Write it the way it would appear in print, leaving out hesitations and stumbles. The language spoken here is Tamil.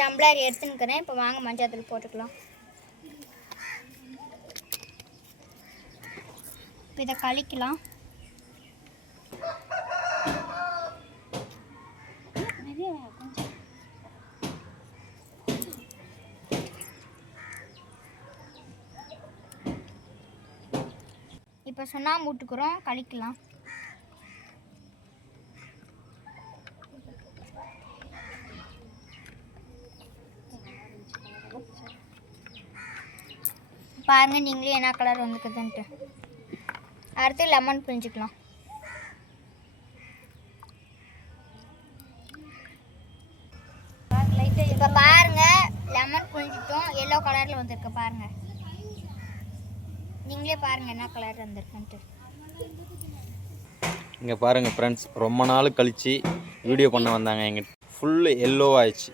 டம்ளர் எடுத்துன்னுக்கிறேன். இப்போ வாங்க மஞ்சள் தூள் போட்டுக்கலாம். இப்போ இதை கழிக்கலாம். இப்போ சுண்ணாம்பு விட்டுக்கிறோம், கழிக்கலாம். பாருங்கள் நீங்களே என்ன கலர் வந்துக்குதுன்ட்டு. அடுத்து லெமன் புழிஞ்சிக்கலாம். இப்போ பாருங்கள் லெமன் புழிஞ்சிட்டோம், எல்லோ கலரில் வந்திருக்கு. பாருங்கள் நீங்களே பாருங்கள் என்ன கலர் வந்திருக்குன்ட்டு. இங்கே பாருங்கள் ஃப்ரெண்ட்ஸ், ரொம்ப நாள் கழித்து வீடியோ பண்ண வந்தாங்க. எங்கள் ஃபுல்லு எல்லோ ஆயிடுச்சு.